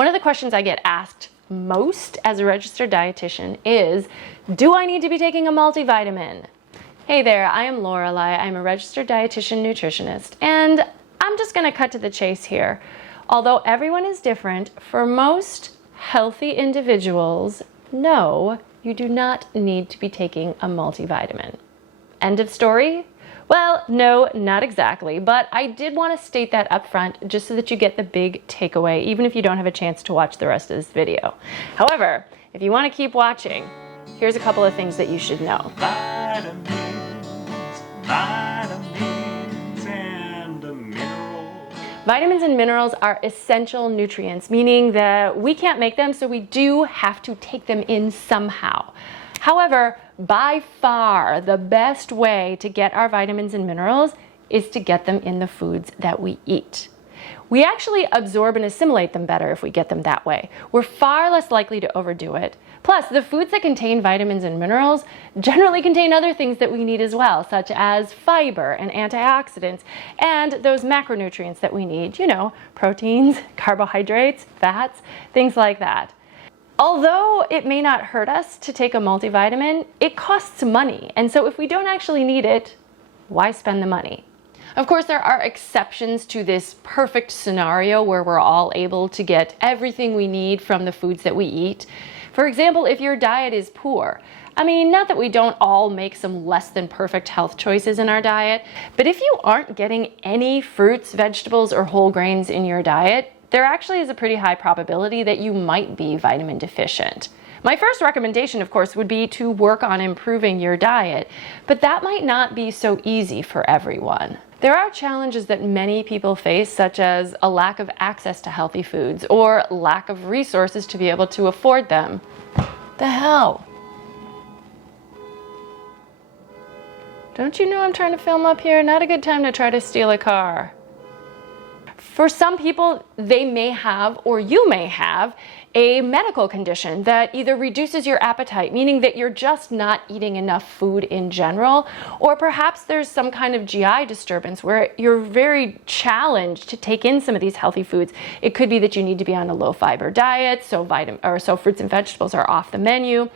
One of the questions I get asked most as a registered dietitian is, do I need to be taking a multivitamin? Hey there, I am Lorelei. I'm a registered dietitian nutritionist, and I'm just going to cut to the chase here. Although everyone is different, for most healthy individuals, no, you do not need to be taking a multivitamin. End of story? Well, no, not exactly, but I did want to state that up front just so that you get the big takeaway, even if you don't have a chance to watch the rest of this video. However, if you want to keep watching, here's a couple of things that you should know. Vitamins and minerals. Vitamins and minerals are essential nutrients, meaning that we can't make them, so we do have to take them in somehow. However, by far the best way to get our vitamins and minerals is to get them in the foods that we eat. We actually absorb and assimilate them better if we get them that way. We're far less likely to overdo it. Plus, the foods that contain vitamins and minerals generally contain other things that we need as well, such as fiber and antioxidants, and those macronutrients that we need, you know, proteins, carbohydrates, fats, things like that. Although it may not hurt us to take a multivitamin, it costs money. And so if we don't actually need it, why spend the money? Of course, there are exceptions to this perfect scenario where we're all able to get everything we need from the foods that we eat. For example, if your diet is poor. I mean, not that we don't all make some less than perfect health choices in our diet, but if you aren't getting any fruits, vegetables, or whole grains in your diet, there actually is a pretty high probability that you might be vitamin deficient. My first recommendation, of course, would be to work on improving your diet, but that might not be so easy for everyone. There are challenges that many people face, such as a lack of access to healthy foods or lack of resources to be able to afford them. The hell? Don't you know I'm trying to film up here? Not a good time to try to steal a car. For some people, they may have, or you may have, a medical condition that either reduces your appetite, meaning that you're just not eating enough food in general, or perhaps there's some kind of GI disturbance where you're very challenged to take in some of these healthy foods. It could be that you need to be on a low fiber diet, so fruits and vegetables are off the menu.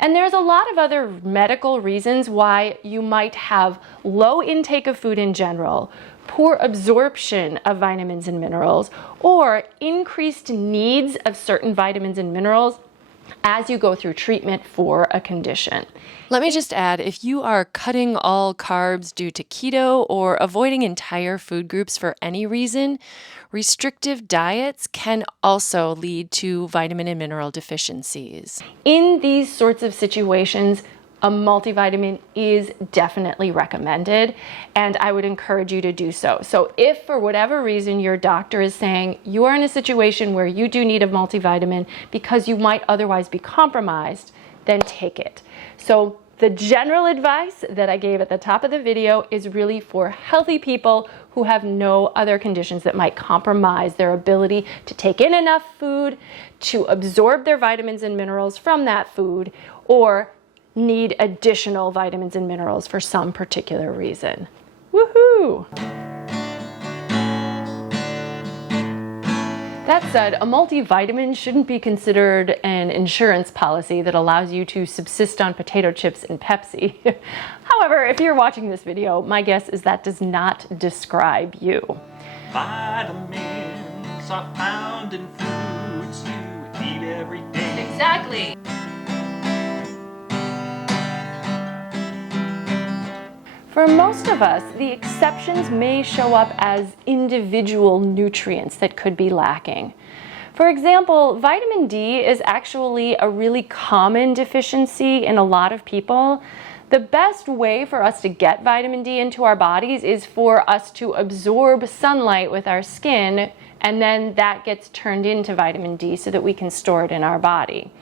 And there's a lot of other medical reasons why you might have low intake of food in general, poor absorption of vitamins and minerals, or increased needs of certain vitamins and minerals as you go through treatment for a condition. Let me just add, if you are cutting all carbs due to keto or avoiding entire food groups for any reason, restrictive diets can also lead to vitamin and mineral deficiencies. In these sorts of situations, a multivitamin is definitely recommended, and I would encourage you to do so. So if for whatever reason your doctor is saying you are in a situation where you do need a multivitamin because you might otherwise be compromised, then take it. So the general advice that I gave at the top of the video is really for healthy people who have no other conditions that might compromise their ability to take in enough food, to absorb their vitamins and minerals from that food, or need additional vitamins and minerals for some particular reason. Woohoo! That said, a multivitamin shouldn't be considered an insurance policy that allows you to subsist on potato chips and Pepsi. However, if you're watching this video, my guess is that does not describe you. Vitamins are found in foods you eat every day. Exactly. For most of us, the exceptions may show up as individual nutrients that could be lacking. For example, vitamin D is actually a really common deficiency in a lot of people. The best way for us to get vitamin D into our bodies is for us to absorb sunlight with our skin, and then that gets turned into vitamin D so that we can store it in our body.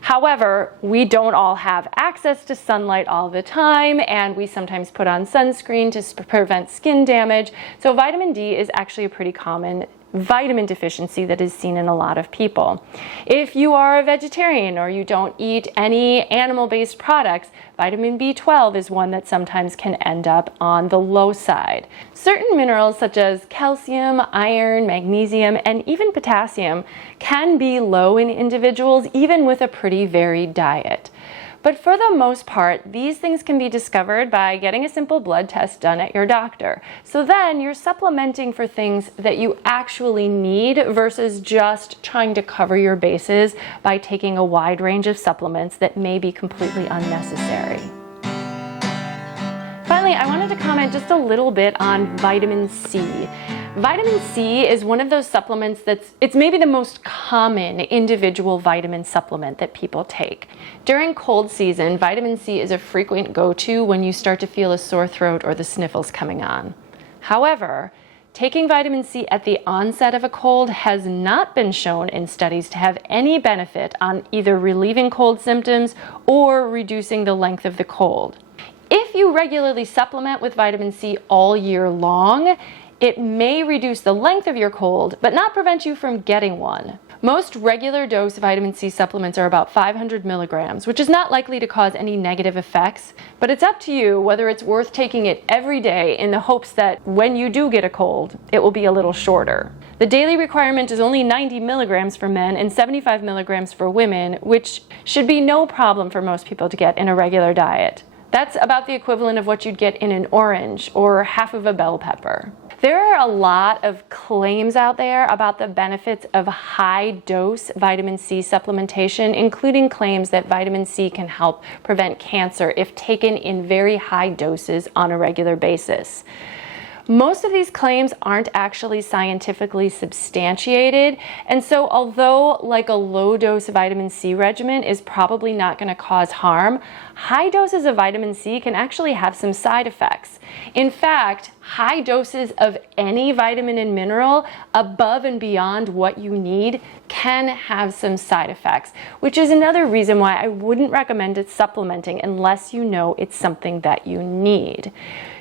However, we don't all have access to sunlight all the time, and we sometimes put on sunscreen to prevent skin damage. So vitamin D is actually a pretty common vitamin deficiency that is seen in a lot of people. If you are a vegetarian or you don't eat any animal-based products, vitamin B12 is one that sometimes can end up on the low side. Certain minerals such as calcium, iron, magnesium, and even potassium can be low in individuals even with a pretty varied diet. But for the most part, these things can be discovered by getting a simple blood test done at your doctor. So then you're supplementing for things that you actually need versus just trying to cover your bases by taking a wide range of supplements that may be completely unnecessary. Finally, I wanted to comment just a little bit on vitamin C. Vitamin C is one of those supplements it's maybe the most common individual vitamin supplement that people take. During cold season, vitamin C is a frequent go-to when you start to feel a sore throat or the sniffles coming on. However, taking vitamin C at the onset of a cold has not been shown in studies to have any benefit on either relieving cold symptoms or reducing the length of the cold. If you regularly supplement with vitamin C all year long, it may reduce the length of your cold, but not prevent you from getting one. Most regular dose vitamin C supplements are about 500 milligrams, which is not likely to cause any negative effects, but it's up to you whether it's worth taking it every day in the hopes that when you do get a cold, it will be a little shorter. The daily requirement is only 90 milligrams for men and 75 milligrams for women, which should be no problem for most people to get in a regular diet. That's about the equivalent of what you'd get in an orange or half of a bell pepper. There are a lot of claims out there about the benefits of high-dose vitamin C supplementation, including claims that vitamin C can help prevent cancer if taken in very high doses on a regular basis. Most of these claims aren't actually scientifically substantiated, and so although like a low-dose vitamin C regimen is probably not going to cause harm, high doses of vitamin C can actually have some side effects. In fact, high doses of any vitamin and mineral above and beyond what you need can have some side effects, which is another reason why I wouldn't recommend it supplementing unless you know it's something that you need.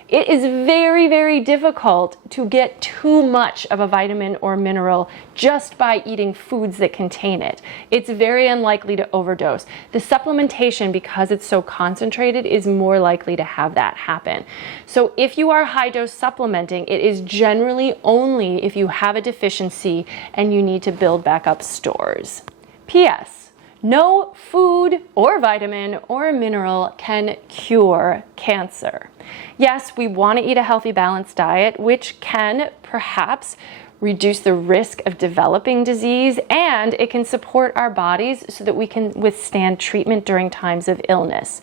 It is very, very difficult to get too much of a vitamin or mineral just by eating foods that contain it. It's very unlikely to overdose. The supplementation, because it's so concentrated, is more likely to have that happen. So if you are high dose supplementing, it is generally only if you have a deficiency and you need to build back up stores. P.S. No food or vitamin or mineral can cure cancer. Yes, we want to eat a healthy, balanced diet, which can perhaps reduce the risk of developing disease, and it can support our bodies so that we can withstand treatment during times of illness.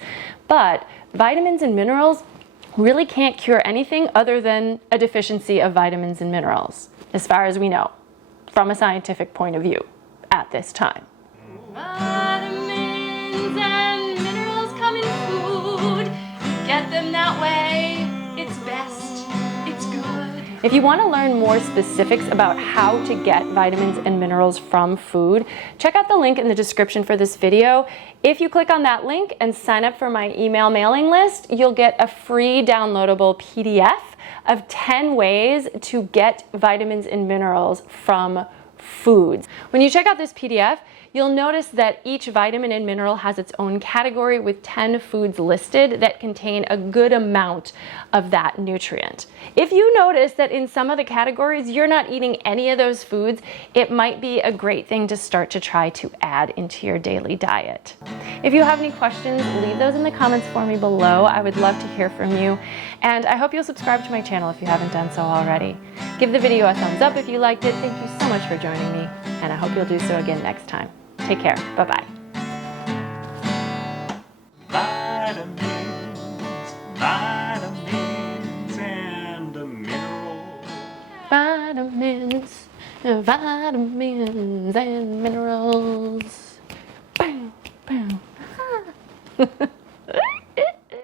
But vitamins and minerals really can't cure anything other than a deficiency of vitamins and minerals, as far as we know, from a scientific point of view at this time. Vitamins and minerals come in food. Get them that way. It's best. It's good. If you want to learn more specifics about how to get vitamins and minerals from food, check out the link in the description for this video. If you click on that link and sign up for my email mailing list, you'll get a free downloadable PDF of 10 ways to get vitamins and minerals from foods. When you check out this PDF, you'll notice that each vitamin and mineral has its own category with 10 foods listed that contain a good amount of that nutrient. If you notice that in some of the categories you're not eating any of those foods, it might be a great thing to start to try to add into your daily diet. If you have any questions, leave those in the comments for me below. I would love to hear from you. And I hope you'll subscribe to my channel if you haven't done so already. Give the video a thumbs up if you liked it. Thank you so much for joining me, and I hope you'll do so again next time. Take care. Bye-bye. Vitamins, vitamins, and minerals. Vitamins, vitamins, and minerals. Bam, bam.